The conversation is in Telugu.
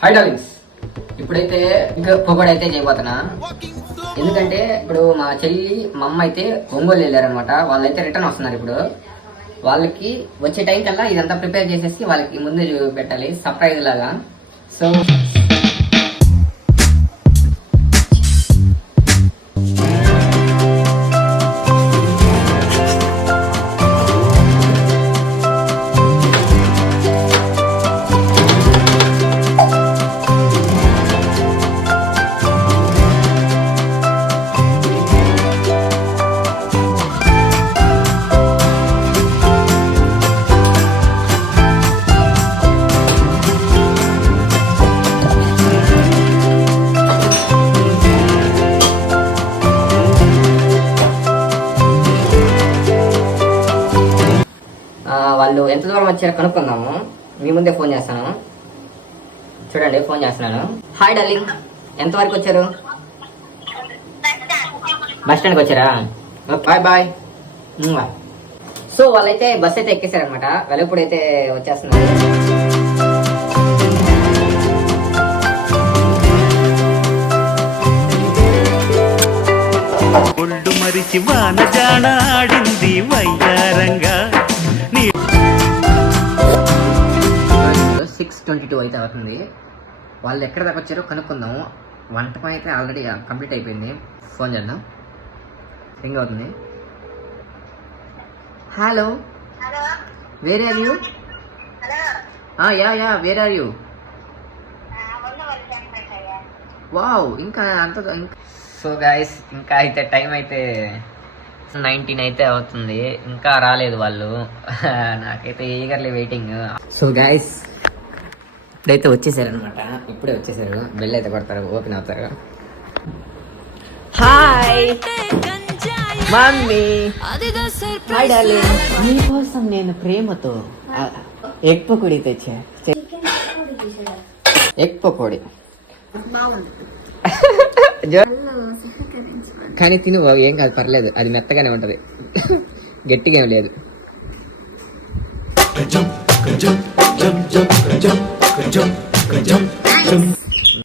హాయ్ డార్లింగ్స్, ఇప్పుడైతే ఇంకా పొగడు అయితే చేయబోతున్నా. ఎందుకంటే ఇప్పుడు మా చెల్లి మా అమ్మ అయితే ఒంగోలు వెళ్ళారనమాట. వాళ్ళైతే రిటర్న్ వస్తున్నారు. ఇప్పుడు వాళ్ళకి వచ్చే టైం కల్లా ఇదంతా ప్రిపేర్ చేసేసి వాళ్ళకి ముందే పెట్టాలి సర్ప్రైజ్ లాగా. సో వాళ్ళు ఎంత దూరం వచ్చారో కనుక్కుందాము. మీ ముందే ఫోన్ చేస్తాను. చూడండి, ఫోన్ చేస్తున్నాను. హాయ్ డార్లింగ్, ఎంతవరకు వచ్చారు? బస్ స్టాండ్కి వచ్చారా? Bye bye. సో వాళ్ళైతే బస్ అయితే ఎక్కేసారనమాట. వెలగపూడి వచ్చేస్తున్నారు. ఒళ్ళు మరిచి వాన జాణ ఆడింది వయ్యారంగా. 6:22 అయితే అవుతుంది. వాళ్ళు ఎక్కడ దాకా వచ్చారో కనుక్కుందాము. వంట పని అయితే ఆల్రెడీ కంప్లీట్ అయిపోయింది. ఫోన్ చేద్దాం. రింగ్ అవుతుంది. Hello, where are you? Ya where are you? Wow, ఇంకా అంత. సో గైస్, ఇంకా అయితే టైం అయితే 19 అయితే అవుతుంది. ఇంకా రాలేదు వాళ్ళు. నాకైతే ఈగర్లీ వెయిటింగ్. సో గైస్, ఇప్పుడైతే వచ్చేసారనమాట. ఇప్పుడే వచ్చేసారు. బెల్ అయితే కొడతారు, ఓపెన్ అవుతారు. Hi mummy. హాయ్ డార్లింగ్, నీకోసం నేను ప్రేమతో ఎగ్ పకోడీ తెచ్చా. ఎగ్ పకోడీ కానీ తిను, ఏం కాదు, పర్లేదు. అది మెత్తగానే ఉంటది, గట్టిగా ఏం లేదు. Jump, jump, jump, jump, jump, jump, jump.